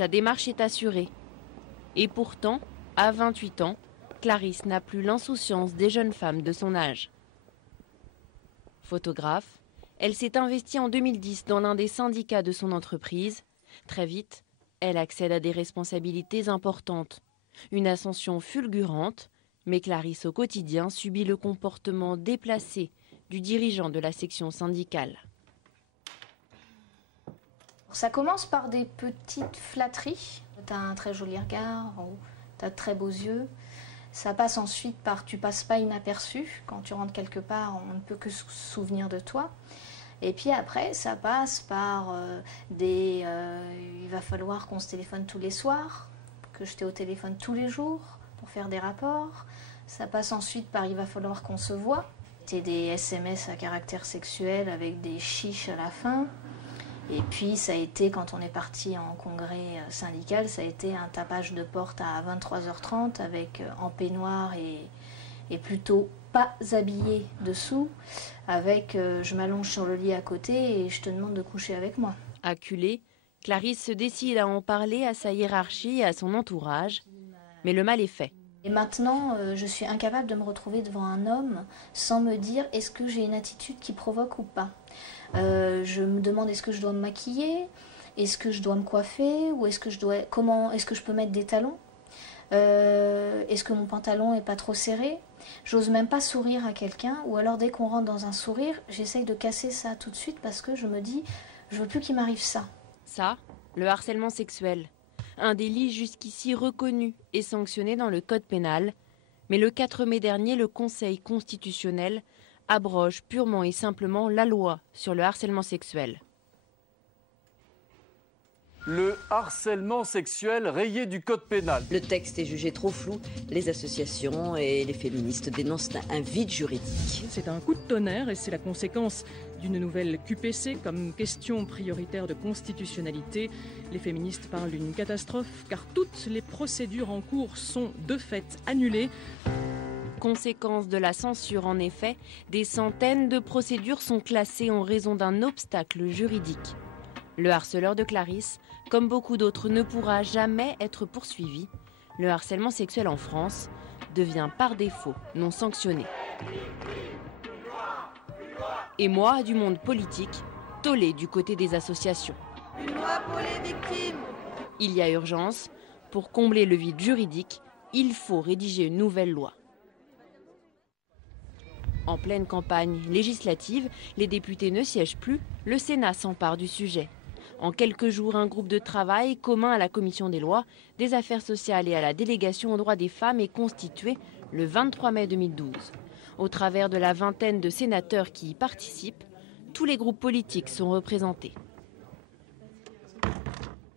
Sa démarche est assurée. Et pourtant, à 28 ans, Clarisse n'a plus l'insouciance des jeunes femmes de son âge. Photographe, elle s'est investie en 2010 dans l'un des syndicats de son entreprise. Très vite, elle accède à des responsabilités importantes. Une ascension fulgurante, mais Clarisse au quotidien subit le comportement déplacé du dirigeant de la section syndicale. Ça commence par des petites flatteries. Tu as un très joli regard, tu as de très beaux yeux. Ça passe ensuite par tu passes pas inaperçu. Quand tu rentres quelque part, on ne peut que se souvenir de toi. Et puis après, ça passe par il va falloir qu'on se téléphone tous les soirs, que je t'ai au téléphone tous les jours pour faire des rapports. Ça passe ensuite par il va falloir qu'on se voit. C'est des SMS à caractère sexuel avec des chiches à la fin. Et puis ça a été, quand on est parti en congrès syndical, ça a été un tapage de porte à 23h30 avec en peignoir et plutôt pas habillé dessous, avec je m'allonge sur le lit à côté et je te demande de coucher avec moi. Acculée, Clarisse se décide à en parler à sa hiérarchie et à son entourage, mais le mal est fait. Et maintenant, je suis incapable de me retrouver devant un homme sans me dire est-ce que j'ai une attitude qui provoque ou pas. Je me demande est-ce que je dois me maquiller, est-ce que je dois me coiffer, ou est-ce que je peux mettre des talons, est-ce que mon pantalon est pas trop serré. J'ose même pas sourire à quelqu'un, ou alors dès qu'on rentre dans un sourire, j'essaye de casser ça tout de suite parce que je me dis je veux plus qu'il m'arrive ça. Ça, le harcèlement sexuel, un délit jusqu'ici reconnu et sanctionné dans le code pénal, mais le 4 mai dernier, le Conseil constitutionnel abroge purement et simplement la loi sur le harcèlement sexuel. Le harcèlement sexuel rayé du code pénal. Le texte est jugé trop flou. Les associations et les féministes dénoncent un vide juridique. C'est un coup de tonnerre et c'est la conséquence d'une nouvelle QPC comme question prioritaire de constitutionnalité. Les féministes parlent d'une catastrophe car toutes les procédures en cours sont de fait annulées. Conséquence de la censure, en effet, des centaines de procédures sont classées en raison d'un obstacle juridique. Le harceleur de Clarisse, comme beaucoup d'autres, ne pourra jamais être poursuivi. Le harcèlement sexuel en France devient par défaut non sanctionné. Et moi, du monde politique, tollé du côté des associations. Une loi pour les victimes. Il y a urgence. Pour combler le vide juridique, il faut rédiger une nouvelle loi. En pleine campagne législative, les députés ne siègent plus, le Sénat s'empare du sujet. En quelques jours, un groupe de travail commun à la Commission des lois, des affaires sociales et à la délégation aux droits des femmes est constitué le 23 mai 2012. Au travers de la vingtaine de sénateurs qui y participent, tous les groupes politiques sont représentés.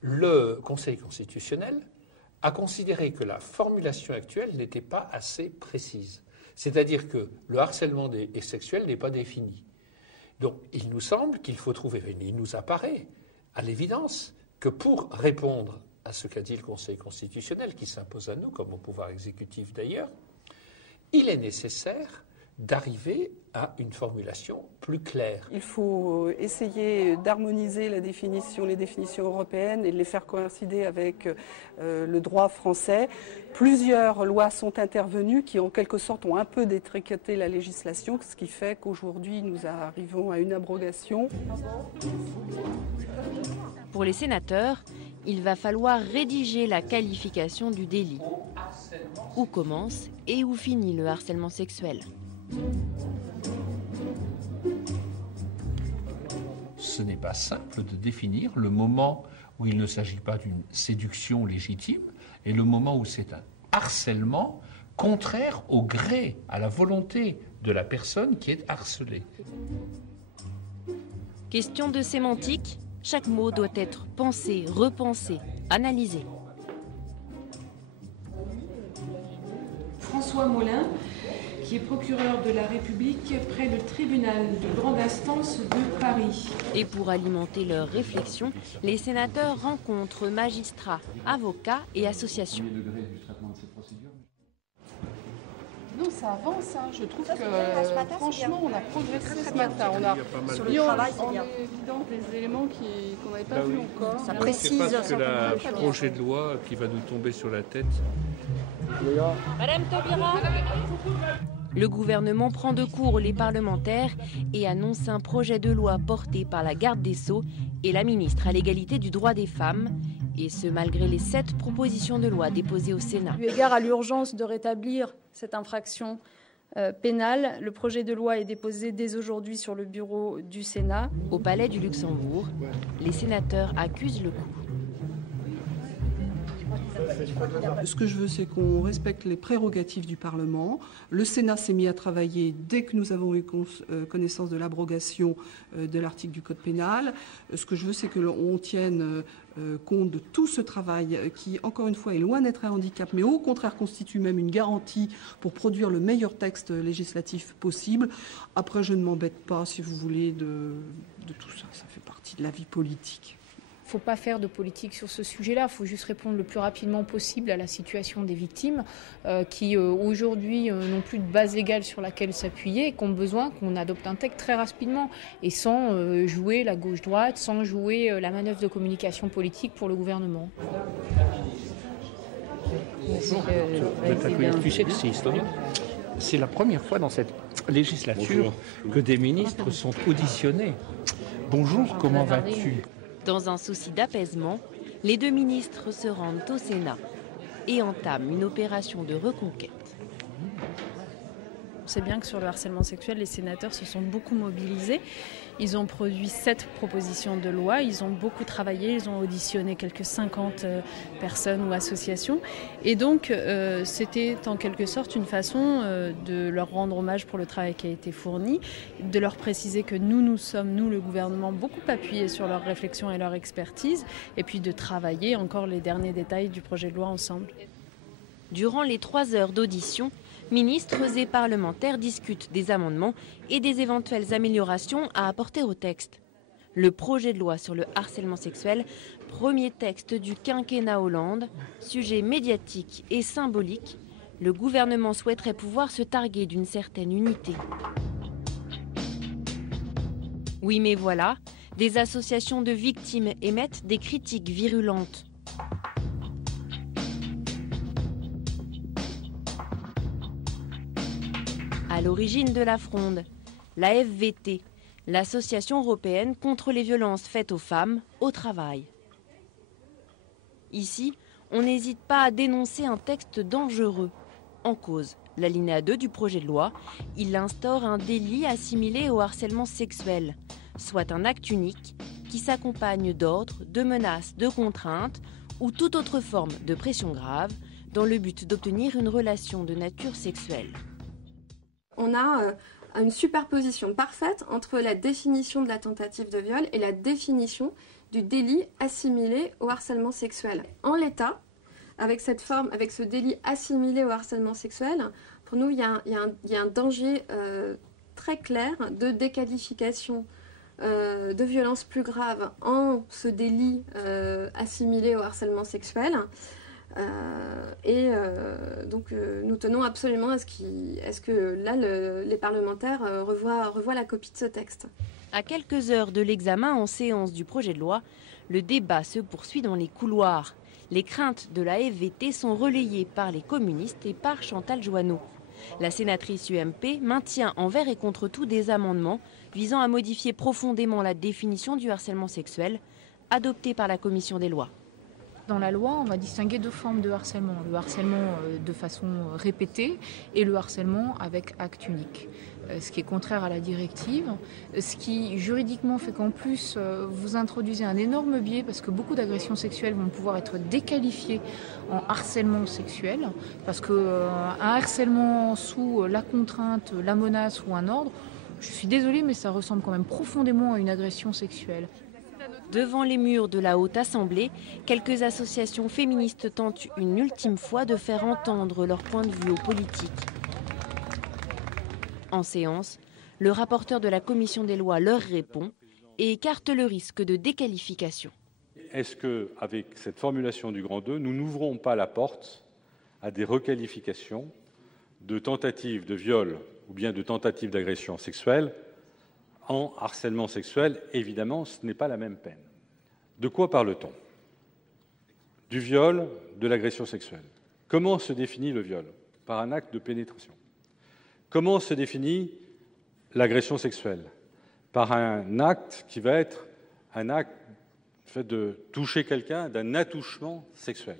Le Conseil constitutionnel a considéré que la formulation actuelle n'était pas assez précise. C'est-à-dire que le harcèlement sexuel n'est pas défini. Donc il nous semble qu'il faut trouver, il nous apparaît à l'évidence que pour répondre à ce qu'a dit le Conseil constitutionnel, qui s'impose à nous, comme au pouvoir exécutif d'ailleurs, il est nécessaire d'arriver à une formulation plus claire. Il faut essayer d'harmoniser les définitions européennes et de les faire coïncider avec le droit français. Plusieurs lois sont intervenues qui, en quelque sorte, ont un peu détricoté la législation, ce qui fait qu'aujourd'hui, nous arrivons à une abrogation. Pour les sénateurs, il va falloir rédiger la qualification du délit. Où commence et où finit le harcèlement sexuel ? Ce n'est pas simple de définir le moment où il ne s'agit pas d'une séduction légitime et le moment où c'est un harcèlement contraire au gré, à la volonté de la personne qui est harcelée. Question de sémantique, chaque mot doit être pensé, repensé, analysé. François Molin, qui est procureur de la République près le tribunal de grande instance de Paris. Et pour alimenter leurs réflexions, les sénateurs rencontrent magistrats, avocats et associations. Non, ça avance. Hein. Je trouve que franchement, on a progressé ce matin. On a sur le travail, c'est bien. Évidemment des éléments qu'on n'avait pas vus encore. Ça précise. C'est pas que le projet de loi qui va nous tomber sur la tête. Madame Taubira. Le gouvernement prend de court les parlementaires et annonce un projet de loi porté par la garde des Sceaux et la ministre à l'égalité du droit des femmes. Et ce, malgré les 7 propositions de loi déposées au Sénat. Eu égard à l'urgence de rétablir cette infraction pénale, le projet de loi est déposé dès aujourd'hui sur le bureau du Sénat. Au Palais du Luxembourg, les sénateurs accusent le coup. Ce que je veux, c'est qu'on respecte les prérogatives du Parlement. Le Sénat s'est mis à travailler dès que nous avons eu connaissance de l'abrogation de l'article du Code pénal. Ce que je veux, c'est qu'on tienne compte de tout ce travail qui, encore une fois, est loin d'être un handicap, mais au contraire constitue même une garantie pour produire le meilleur texte législatif possible. Après, je ne m'embête pas, si vous voulez, de tout ça. Ça fait partie de la vie politique. Il ne faut pas faire de politique sur ce sujet-là, il faut juste répondre le plus rapidement possible à la situation des victimes qui aujourd'hui n'ont plus de base légale sur laquelle s'appuyer et qui ont besoin qu'on adopte un texte très rapidement et sans jouer la gauche-droite, sans jouer la manœuvre de communication politique pour le gouvernement. Tu sais que c'est historien. C'est la première fois dans cette législature que des ministres sont auditionnés. Bonjour, comment vas-tu ? Dans un souci d'apaisement, les 2 ministres se rendent au Sénat et entament une opération de reconquête. On sait bien que sur le harcèlement sexuel, les sénateurs se sont beaucoup mobilisés. Ils ont produit 7 propositions de loi, ils ont beaucoup travaillé, ils ont auditionné quelques 50 personnes ou associations. Et donc, c'était en quelque sorte une façon de leur rendre hommage pour le travail qui a été fourni, de leur préciser que nous sommes, nous le gouvernement, beaucoup appuyés sur leur réflexion et leur expertise, et puis de travailler encore les derniers détails du projet de loi ensemble. Durant les 3 heures d'audition, ministres et parlementaires discutent des amendements et des éventuelles améliorations à apporter au texte. Le projet de loi sur le harcèlement sexuel, premier texte du quinquennat Hollande, sujet médiatique et symbolique, le gouvernement souhaiterait pouvoir se targuer d'une certaine unité. Oui, mais voilà, des associations de victimes émettent des critiques virulentes. À l'origine de la fronde, la FVT, l'Association européenne contre les violences faites aux femmes au travail. Ici, on n'hésite pas à dénoncer un texte dangereux. En cause, l'alinéa 2 du projet de loi, il instaure un délit assimilé au harcèlement sexuel, soit un acte unique qui s'accompagne d'ordres, de menaces, de contraintes ou toute autre forme de pression grave dans le but d'obtenir une relation de nature sexuelle. On a une superposition parfaite entre la définition de la tentative de viol et la définition du délit assimilé au harcèlement sexuel. En l'état, avec cette forme, avec ce délit assimilé au harcèlement sexuel, pour nous, il y a un danger très clair de déqualification de violences plus graves en ce délit assimilé au harcèlement sexuel. Donc nous tenons absolument à ce que là les parlementaires revoient la copie de ce texte. À quelques heures de l'examen en séance du projet de loi, le débat se poursuit dans les couloirs. Les craintes de la FVT sont relayées par les communistes et par Chantal Joanneau. La sénatrice UMP maintient envers et contre tout des amendements visant à modifier profondément la définition du harcèlement sexuel adoptée par la commission des lois. Dans la loi, on va distinguer 2 formes de harcèlement. Le harcèlement de façon répétée et le harcèlement avec acte unique. Ce qui est contraire à la directive, ce qui juridiquement fait qu'en plus vous introduisez un énorme biais parce que beaucoup d'agressions sexuelles vont pouvoir être déqualifiées en harcèlement sexuel parce qu'un harcèlement sous la contrainte, la menace ou un ordre, je suis désolée mais ça ressemble quand même profondément à une agression sexuelle. Devant les murs de la Haute Assemblée, quelques associations féministes tentent une ultime fois de faire entendre leur point de vue aux politiques. En séance, le rapporteur de la commission des lois leur répond et écarte le risque de déqualification. Est-ce qu'avec cette formulation du grand 2, nous n'ouvrons pas la porte à des requalifications de tentative de viol ou bien de tentative d'agression sexuelle, en harcèlement sexuel, évidemment, ce n'est pas la même peine. De quoi parle-t-on? Du viol, de l'agression sexuelle. Comment se définit le viol? Par un acte de pénétration. Comment se définit l'agression sexuelle? Par un acte qui va être un acte fait de toucher quelqu'un, d'un attouchement sexuel.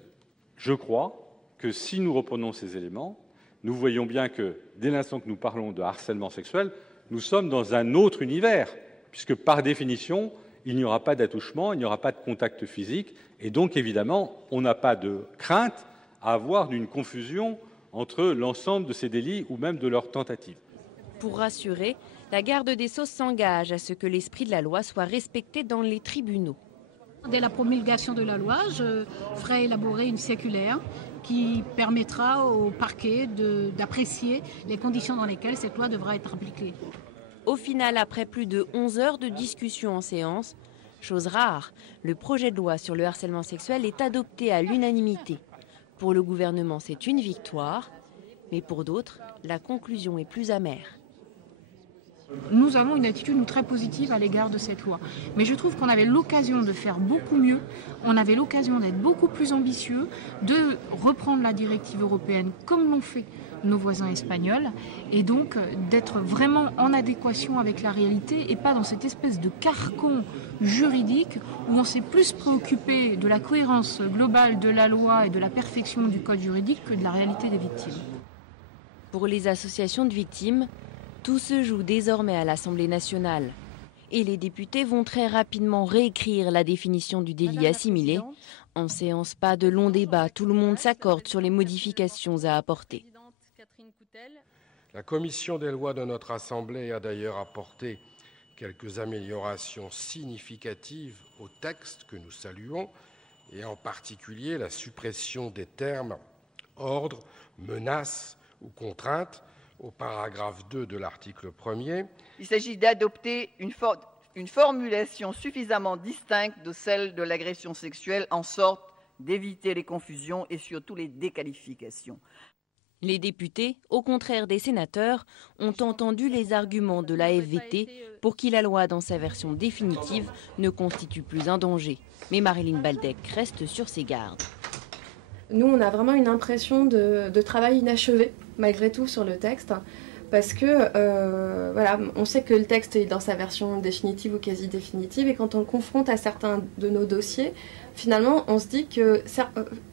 Je crois que si nous reprenons ces éléments, nous voyons bien que dès l'instant que nous parlons de harcèlement sexuel, nous sommes dans un autre univers, puisque par définition, il n'y aura pas d'attouchement, il n'y aura pas de contact physique, et donc évidemment, on n'a pas de crainte à avoir d'une confusion entre l'ensemble de ces délits ou même de leurs tentatives. Pour rassurer, la garde des Sceaux s'engage à ce que l'esprit de la loi soit respecté dans les tribunaux. Dès la promulgation de la loi, je ferai élaborer une circulaire qui permettra au parquet d'apprécier les conditions dans lesquelles cette loi devra être appliquée. Au final, après plus de 11 heures de discussion en séance, chose rare, le projet de loi sur le harcèlement sexuel est adopté à l'unanimité. Pour le gouvernement, c'est une victoire, mais pour d'autres, la conclusion est plus amère. Nous avons une attitude très positive à l'égard de cette loi. Mais je trouve qu'on avait l'occasion de faire beaucoup mieux, on avait l'occasion d'être beaucoup plus ambitieux, de reprendre la directive européenne comme l'ont fait nos voisins espagnols, et donc d'être vraiment en adéquation avec la réalité et pas dans cette espèce de carcan juridique où on s'est plus préoccupé de la cohérence globale de la loi et de la perfection du code juridique que de la réalité des victimes. Pour les associations de victimes, tout se joue désormais à l'Assemblée nationale. Et les députés vont très rapidement réécrire la définition du délit assimilé. En séance, pas de long débat, tout le monde s'accorde sur les modifications à apporter. La commission des lois de notre Assemblée a d'ailleurs apporté quelques améliorations significatives au texte que nous saluons, et en particulier la suppression des termes « ordre »,« menace » ou « contrainte » au paragraphe 2 de l'article 1er. Il s'agit d'adopter une formulation suffisamment distincte de celle de l'agression sexuelle en sorte d'éviter les confusions et surtout les déqualifications. Les députés, au contraire des sénateurs, ont entendu les arguments de la FVT pour qui la loi, dans sa version définitive, ne constitue plus un danger. Mais Marilyn Baldec reste sur ses gardes. Nous, on a vraiment une impression de travail inachevé, malgré tout, sur le texte, parce que, voilà, on sait que le texte est dans sa version définitive ou quasi définitive, et quand on le confronte à certains de nos dossiers, finalement, on se dit que,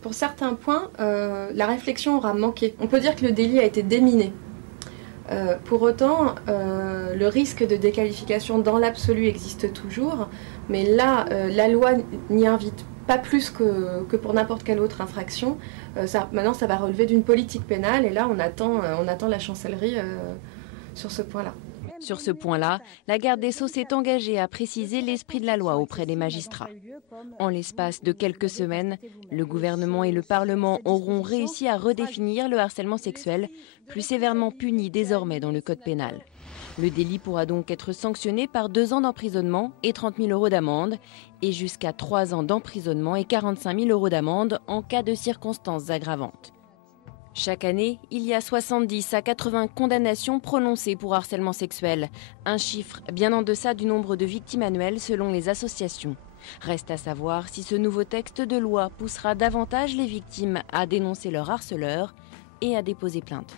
pour certains points, la réflexion aura manqué. On peut dire que le délit a été déminé. Pour autant, le risque de déqualification dans l'absolu existe toujours, mais là, la loi n'y invite pas plus que pour n'importe quelle autre infraction. Maintenant, ça va relever d'une politique pénale, et là, on attend la chancellerie sur ce point-là. Sur ce point-là, la garde des Sceaux s'est engagée à préciser l'esprit de la loi auprès des magistrats. En l'espace de quelques semaines, le gouvernement et le Parlement auront réussi à redéfinir le harcèlement sexuel, plus sévèrement puni désormais dans le code pénal. Le délit pourra donc être sanctionné par 2 ans d'emprisonnement et 30 000 € d'amende, et jusqu'à 3 ans d'emprisonnement et 45 000 € d'amende en cas de circonstances aggravantes. Chaque année, il y a 70 à 80 condamnations prononcées pour harcèlement sexuel, un chiffre bien en deçà du nombre de victimes annuelles selon les associations. Reste à savoir si ce nouveau texte de loi poussera davantage les victimes à dénoncer leur harceleur et à déposer plainte.